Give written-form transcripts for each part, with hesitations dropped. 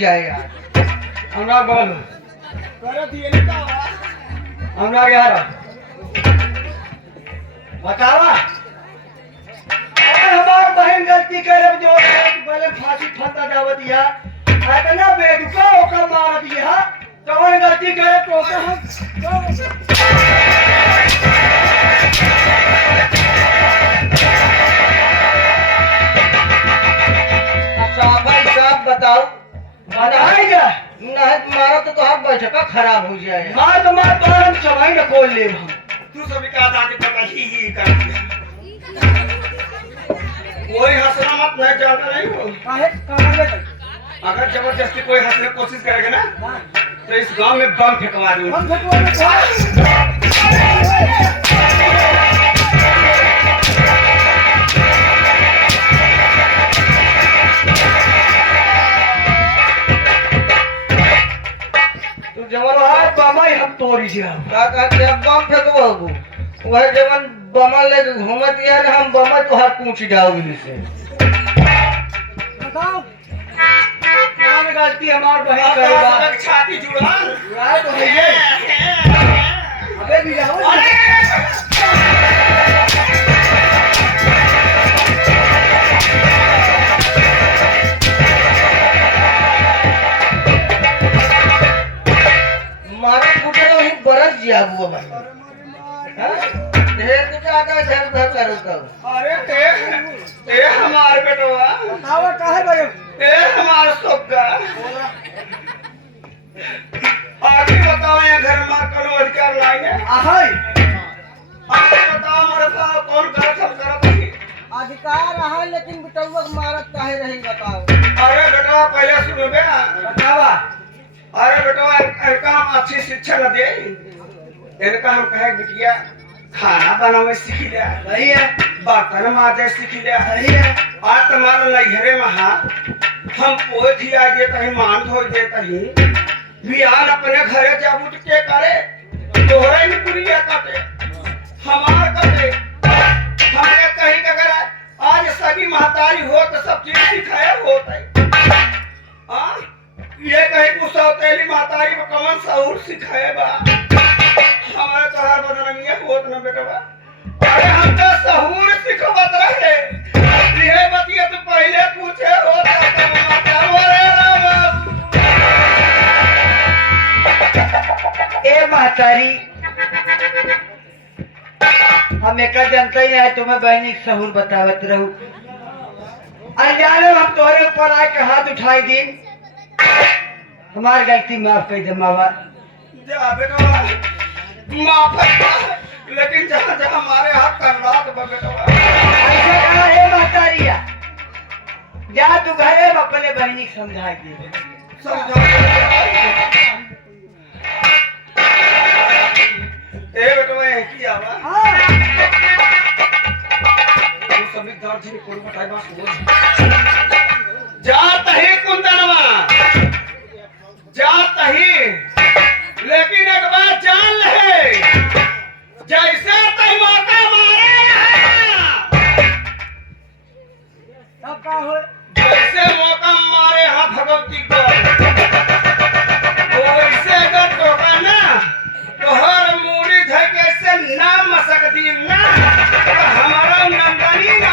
जाए यार। अनुराग बोलो करे दिए नहीं का अनुराग यार बतावा अगर हमार बहन गलती करे जो पहले फांसी फंसा जावत या इतना बेदुका होकर मार दिया तो वह गलती करे तो हम साहब भाई साहब बताओ बताएगा नहीं तुम्हारा तो हाथ बैठका खराब हो जाए। मार तो मार तो हम चवाई न खोल ले हम तू सभी का दादी पता ही कर दिया कोई हंसना मत नहीं जानता नहीं हो काहे काहे ले अगर जबरदस्ती कोई हंसने की कोशिश करेगा ना तो इस गांव में बम फेंकवा दूंगा हम फटवा में तू जवन हाय बामाई हम तोरी दिया का के बम फेंकबो वह जवन बमा ले घूमत यार हम बमा तो हाथ पूछ डाउगी से। बताओ कौन गलती हमार बहन करे बा छाती जुड़ा राय तो है ये अबे भी जाओ मारा कुटे तो ही बरस जिया बुआ भाई हां ढेर कुछ आता घर घर करो तो अरे ते हमार बेटवा बताओ काहे भाई ते हमार सोगा आगे बताओ ये घर मार करो अधिकार लाएंगे आहै आगे बताओ हमारे पास कौन कर सब करत है अधिकार है लेकिन बिटौवा मारत काहे रही बताओ। अरे बेटा पहले सुनो बे बतावा अरे बेटा इनका हम अच्छी शिक्षा न दे इनका हम कहे बिटिया खाना बनावे सीख लिया सही है बर्तन माजे सीख लिया सही है आज तुम्हारे लहरे महा हम पोए दिया देता ही मान धो देता ही बियान अपने घरे जाबू तो के करे तोहरे ही पुरिया काटे हमार काटे हमने कहीं का करे आज सगी महतारी हो तो सब चीज सिखाया होता है हाँ ये कहीं को सौतेली महतारी को कमन सहूर सिखाए बा हमारे तोहार बदनमिया होत न बेटवा अरे हम तो सहूर सिखवत रहे ये बतिया तो पहले पूछे होता तो माता बोले राम ए महतारी हम एक जनता ही है तुम्हें बहनी सहूर बतावत रहू अनजाने हम तोरे ऊपर आके हाथ उठाई दी हमार गलती माफ कर दे मावा जा बेटा माफ लेकिन जहाँ जहाँ हमारे हाथ कर रहा तो बेटा ऐसा कहा है महतारिया जा तू घरे में अपने बहनी को समझा दे समझा ए बेटा ये किया बा हाँ तू सभी दर्द ही कोई बताई बा सुन जात ही कुंदनवा जात ही लेकिन एक बात जान ले जैसे तय मौका मारे सब का हो जैसे मौका मारे हाँ भगवती को वैसे अगर टोका ना तो हर मूरी धके से ना मसक दी ना तो हमारा नंदनी ना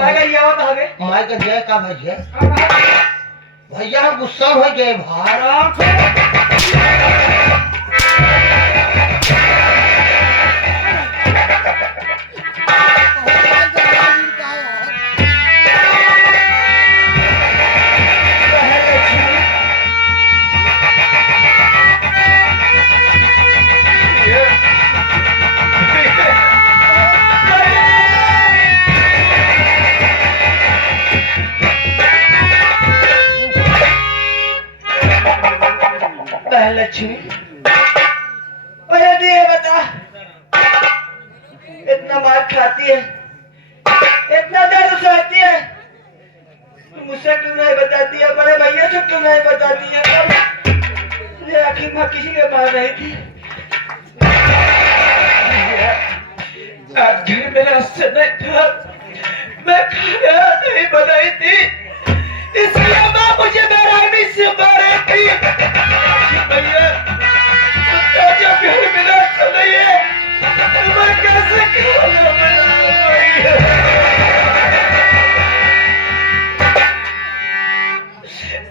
माय का जय का भैया भैया गुस्सा हो गए भारत लक्ष्मी अरे दी ये बता, इतना मार खाती है, इतना दर्द सहती है, मुझसे क्यों नहीं बताती है? बड़े भैया से क्यों नहीं बताती है? कब ये आखिर माँ किसी के मार रही थी? आज घर मेरा समय था, मैं खाना नहीं बनाई थी, इसलिए माँ मुझे बेरहमी से मारी थी। भैया जब घर मेरा समय है तो मैं कैसे खाना बनाऊं भैया?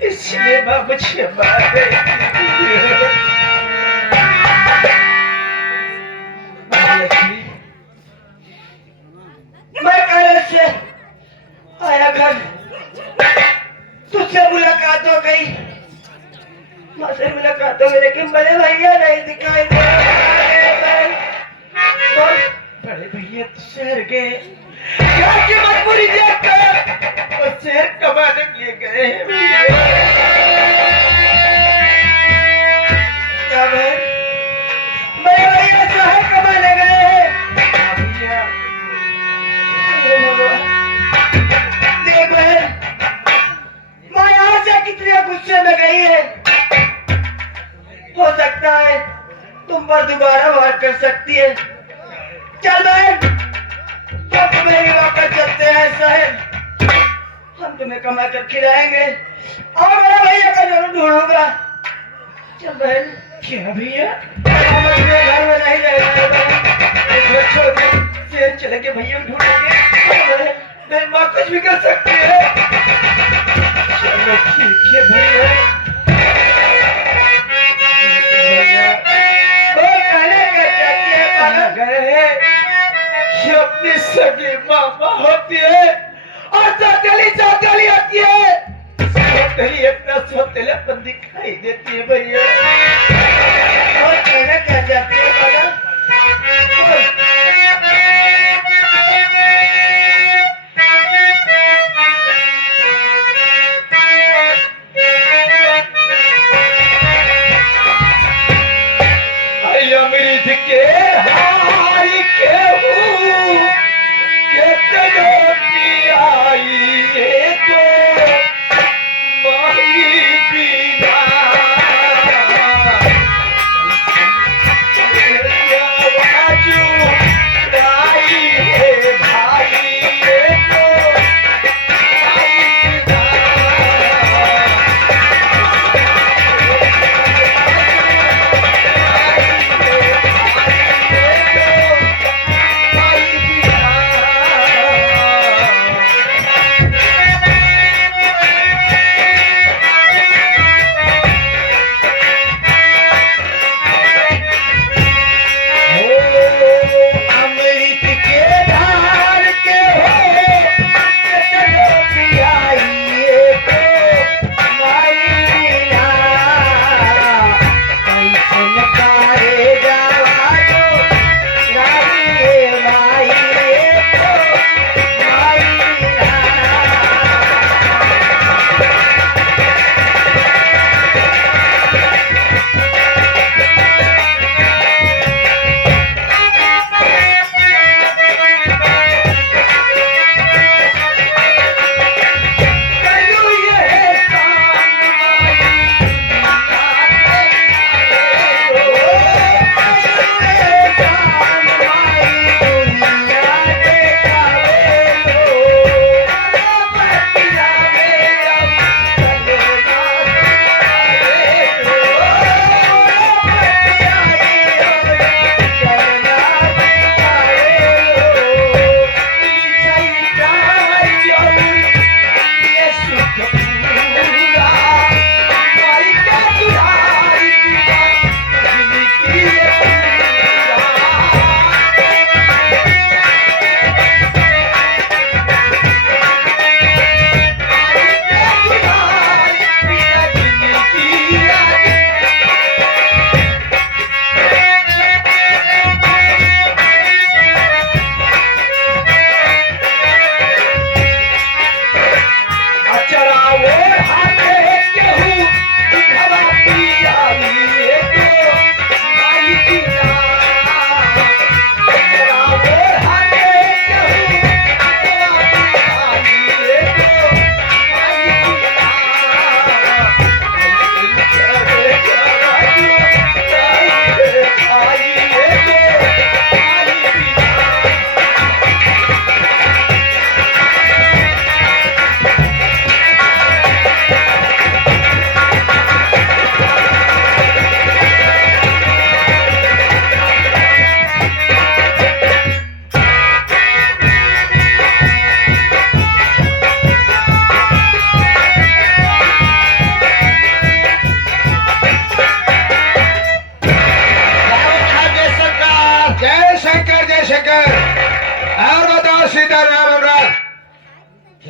इसलिए माँ मुझे मार रही थी। लक्ष्मी मैं कॉलेज से आया घर, तुझसे मुलाकात हो गई, माँ से मुलाकात हो गई, लेकिन बड़े भैया नहीं दिखाई दे रहे। बोल, बड़े भैया तो शहर गए, घर की मजबूरी देखकर वो शहर कमाने के लिए गए हैं भैया। क्या बहन? बड़े भैया शहर कमाने गए हैं? हाँ भैया, हे भगवान, देख बहन, माँ यहाँ से कितने गुस्से में गई है, हो सकता है तुम पर दोबारा वार कर सकती है। चल बहन, तो तुम्हें भी वापस चलते हैं शहर, हम तुम्हें कमा कर खिलाएंगे और मेरा भैया का जरूर ढूंढूंगा। चल बहन, क्या भैया? हम अपने घर में नहीं रह रहे बहन। घर छोड़ के शहर चले के भैया को ढूंढेंगे, मेरी माँ कुछ भी कर सकती है। चलो ठीक है भैया। बोल, कहने क्या चाहती है पागल? गए हैं कि अपनी सगी मामा होती है और सौतेली होती है, सौतेली अपना सौतेलापन दिखाई देती है भैया। बोल, कहने क्या चाहती है पागल? अमृत के हारी के हूँ कितनों की आई है तो माही बिना बाजू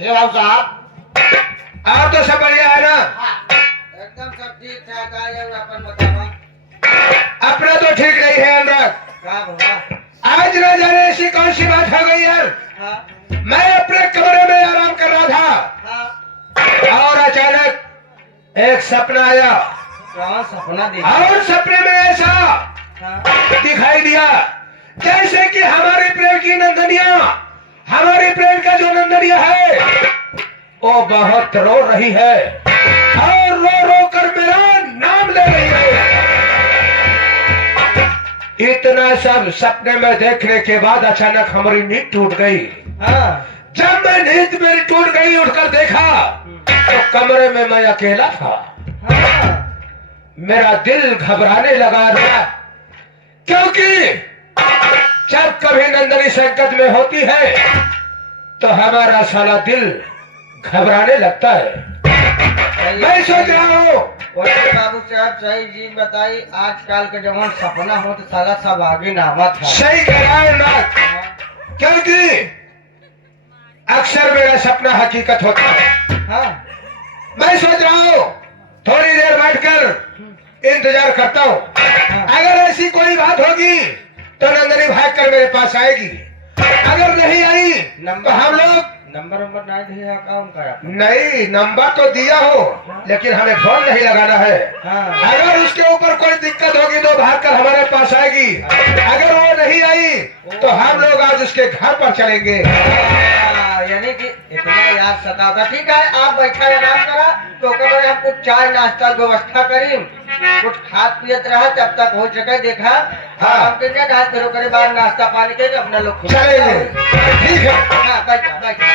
हे बाबू साहब आप तो सब बढ़िया है ना? एकदम सब ठीक ठाक है। अपन बतावा अपना तो ठीक नहीं है अनुराग। क्या हुआ? आज न जाने ऐसी कौन सी बात हो गई यार। हाँ मैं अपने कमरे में आराम कर रहा था हाँ। और अचानक एक सपना आया क्या सपना देखा? और सपने में ऐसा हाँ दिखाई दिया जैसे कि हमारे प्रेम की नंदनिया, हमारे प्रेम का जो नंदनिया है वो बहुत रो रही है और रो रो कर मेरा नाम ले रही है। इतना सब सपने में देखने के बाद अचानक हमारी नींद टूट गई। हाँ जब मैं नींद मेरी टूट गई, उठकर देखा तो कमरे में मैं अकेला था। हाँ। मेरा दिल घबराने लगा था क्योंकि जब कभी नंदनी संकट में होती है तो हमारा साला दिल घबराने लगता है। मैं सोच रहा हूँ बाबू साहब सही चीज बताई। आजकल के जवान सपना हो तो साला सब आगे नामत है। सही कह रहा है ना, क्योंकि अक्सर मेरा सपना हकीकत होता है। हाँ मैं सोच रहा हूँ थोड़ी देर बैठकर इंतजार करता हूँ। अगर ऐसी कोई बात होगी तो नंदनी भाग कर मेरे पास आएगी। अगर नहीं आई तो हम लोग नंबर नहीं दिया अकाउंट का? नहीं, नंबर तो दिया हो लेकिन हमें फोन नहीं लगाना है। हाँ। अगर उसके ऊपर कोई दिक्कत होगी तो भागकर हमारे पास आएगी। अगर वो नहीं आई तो हम लोग आज उसके घर पर चलेंगे। यानी कि इतना याद सताता। ठीक है आप बैठा आराम करा तो कब हम कुछ चाय नाश्ता व्यवस्था करी, कुछ खाद पियत रहा तब तक हो सके। देखा हाँ। हम के हाथ धरो करे बाद नाश्ता पानी के अपना लोग चलेंगे, ठीक है। हाँ बैठा बैठा।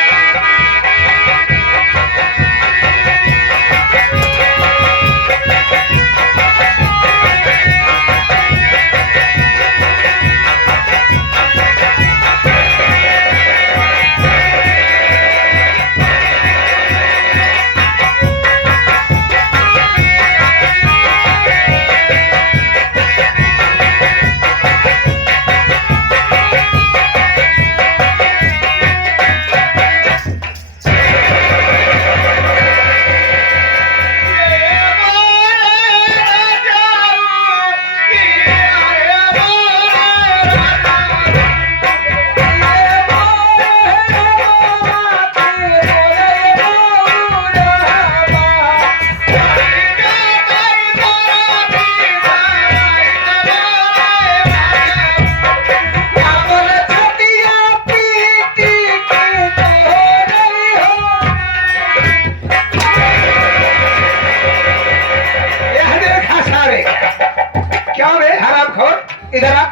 इधर आ,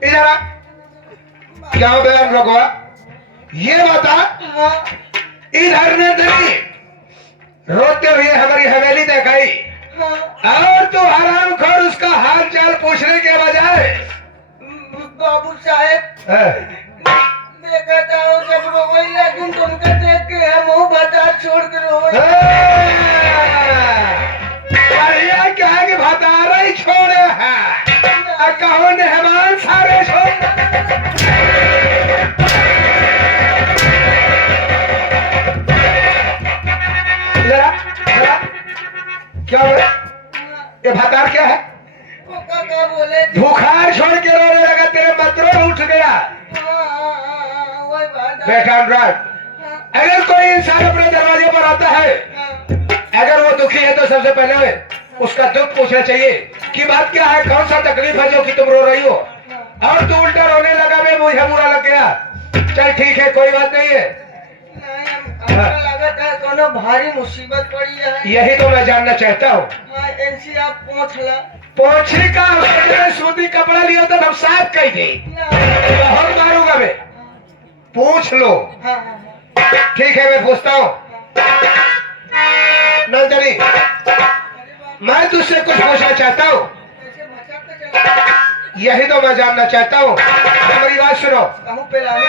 इधर आ। क्या हो गया रघुआ? ये बता, इधर ने नहीं रोते हुए हमारी हवेली दिखाई और तू हराम खोर उसका हाल चाल पूछने के बजाय बाबू साहेब मैं कहता हूँ जब रोई लेकिन तुमको देख के हम मुंह बता छोड़ कर रोई। बढ़िया क्या है कि भतारा ही छोड़े हैं और कहो मेहमान सारे छोड़। जरा जरा क्या हो? ये भतार क्या है? काका बोले बुखार छोड़ के रोने लगा, तेरे मतरो उठ गया। वही बात है। बेटा अनुराग, अगर कोई इंसान अपने दरवाजे पर आता है, अगर वो दुखी है तो सबसे पहले उसका दुख पूछना चाहिए कि बात क्या है, कौन सा तकलीफ है जो कि तुम रो रही हो। और तू उल्टा रोने लगा, मैं मुझे बुरा लग गया। चल ठीक है, कोई बात नहीं है। लगता है कोनो भारी मुसीबत पड़ी है। यही तो मैं जानना चाहता हूँ। इनसे आप पूछ ला। पोछी का सूती कपड़ा लिया तो हम साफ कही थी, बहुत मारूंगा मैं। पूछ लो। ठीक है मैं पूछता हूँ। नंदनी, मैं तुझसे कुछ पूछना चाहता हूँ, यही तो मैं जानना चाहता हूँ। हमारी बात सुनो। कहूँ पे लाने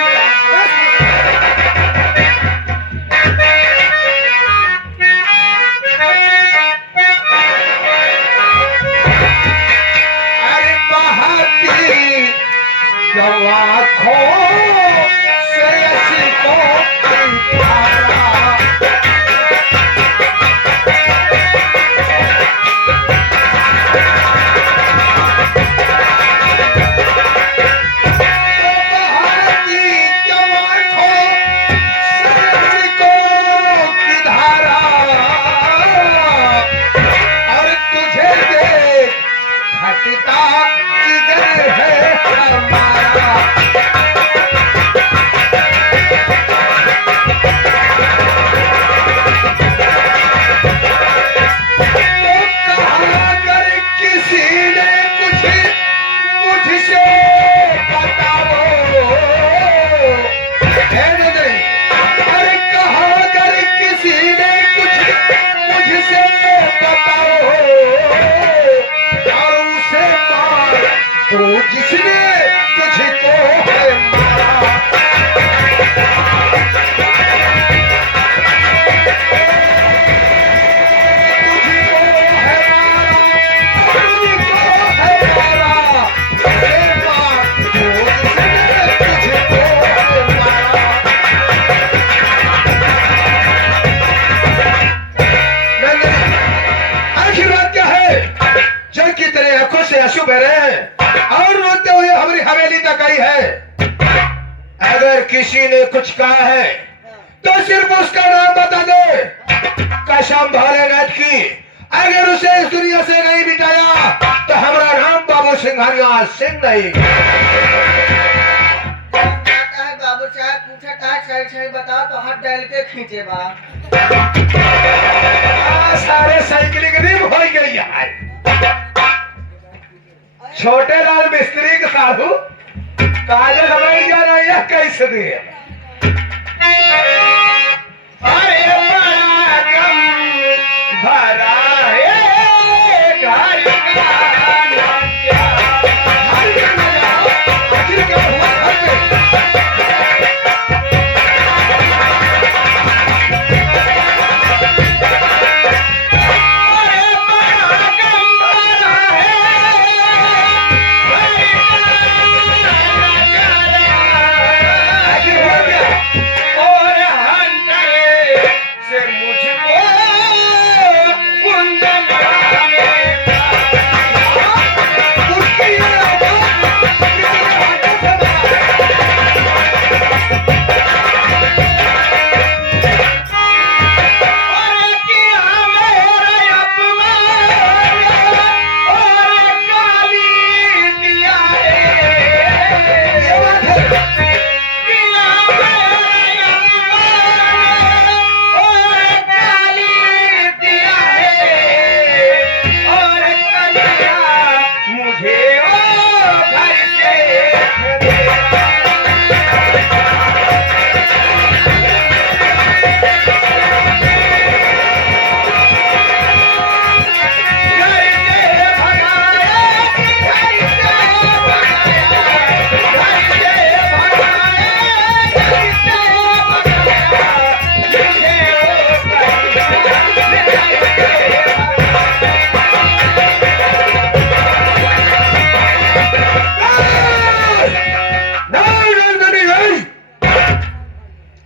अरे बहाती जब आँखों से ऐसी को कुछ कहा है तो सिर्फ उसका नाम बता दे। कसम भोलेनाथ की, अगर उसे इस दुनिया से नहीं मिटाया तो हमारा नाम बाबू सिंघानिया सिंह नहीं। बाबू साहब पूछा था, सही सही बताओ तो हाथ डाल के खींचे बा। सारे साइकिलिंग रिम हो गई है। छोटे लाल मिस्त्री के साधु काजल हमारी जाना यह कैसे दिए। अरे बड़ा गम भरा है घर का नजारा। हर का नजारा, आखिर क्या हुआ घर में?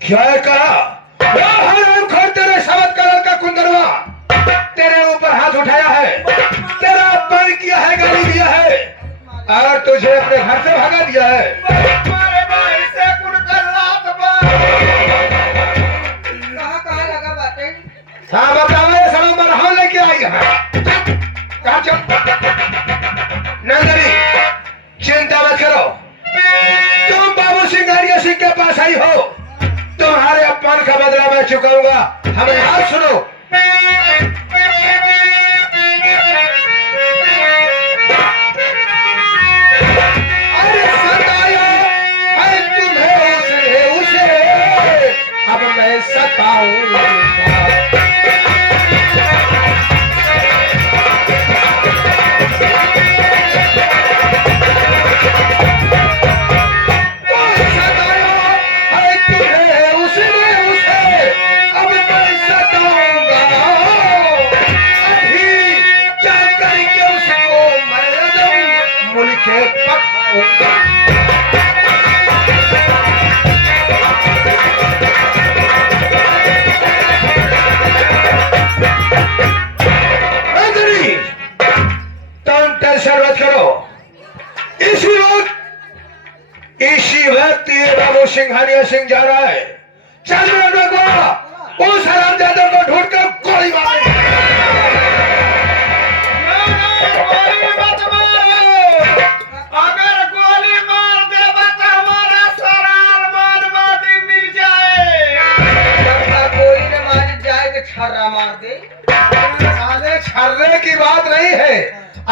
क्या कहा? तेरे शब्द का लड़का कुंदरवा तेरे ऊपर हाथ उठाया है, तेरा अपमान किया है, गाली दिया है और तुझे अपने घर से भगा दिया है। कहाँ लगा बातें? हाँ बताओ, ये समय मरहम लेके आई है। नंदनी चिंता मत करो, तुम बाबू सिंघानिया सिंह के पास आई हो, तुम्हारे अपमान का बदला मैं चुकाऊंगा। हमें हाथ सुनो। अरे सताया है तुम्हें उसे अब मैं सताऊंगा। इसी वक्त ये बाबू सिंघानिया सिंह जा रहा है। चल उस हरामजादे को ढूंढ कर गोली मारेंगे। अगर गोली मार देगा तो हमारा सारा अरमान माटी मिल जाए। गोली ने मारी जाए तो छर्रा मार दे। साले छर्रे की बात नहीं है,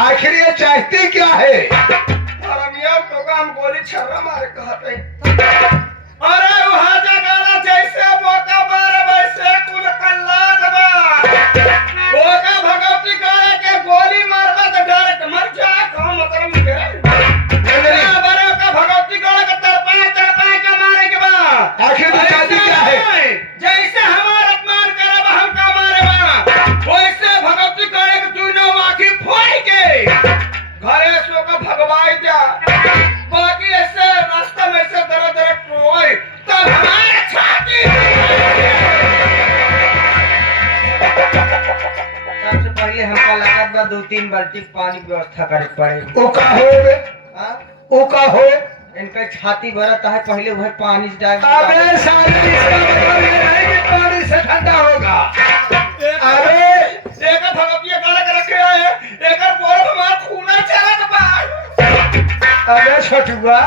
आखिर ये चाहती क्या है? हम गोली छर्रा मारे कहते। अरे वहाँ जगह जैसे मौका मारे वैसे कुल कल्ला दबा। मौका भगवती करे के गोली मारवा तो डायरेक्ट मर जा। कौन मतलब के? बड़े का भगवती करे के तरपाए का मारे के बाद आखिर तो चाहती क्या है? जैसे हमारा अपमान करे हम का मारे बा, वैसे भगवती करे के तू न आँखी फोड़ के घरे सो का भगवाई जा। बाकी ऐसे रास्ता में से दर दर टोई तब हमारे छाती। सबसे पहले हमका लागत बा 2-3 बाल्टी पानी की व्यवस्था करे पड़े। उका हो बे, हाँ? उका हो इनका छाती भरता है, पहले वह पानी से जाए। अबे साले, इसका मतलब ये नहीं कि पानी से ठंडा होगा। अरे एकर भगवतिया गाड़ा के रखे है, एकर बोल हमार खून ही चलत बा। अबे छोटुआ,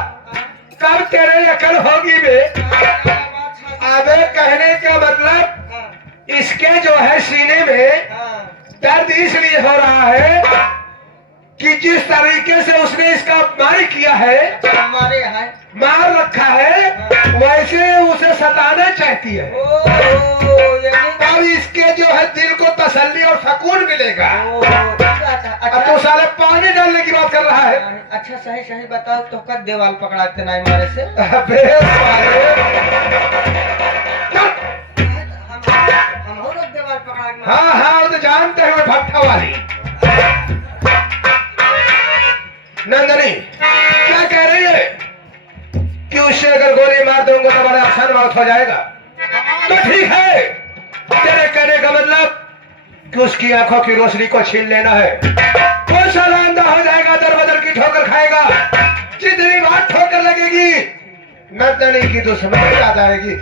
कब तेरे अकल होगी बे? अबे कहने का मतलब इसके जो है सीने में दर्द इसलिए हो रहा है कि जिस तरीके से उसने इसका मार किया है, हमारे यहाँ मार रखा है, वैसे उसे सताना चाहती है। अब इसके जो है दिल को तसल्ली और सुकून मिलेगा। अब तो साले पानी डालने की बात कर रहा है। अच्छा सही सही बताओ, तो कब देवाल पकड़ाते नहीं मारे से? अबे साले, हम और देवाल पकड़ा के हाँ हाँ, वो तो जानते हैं, वो भट्टा वाली। नंदनी क्या कह रही है कि उससे अगर गोली मार दूंगा तो बड़ा आसान मौत हो जाएगा? तो ठीक है, तेरे कहने का मतलब कि उसकी आंखों की रोशनी को छीन लेना है। कौन सा अंधा हो जाएगा, दर बदर की ठोकर खाएगा। जितनी बार ठोकर लगेगी, नंदनी की दुश्मनी याद आएगी।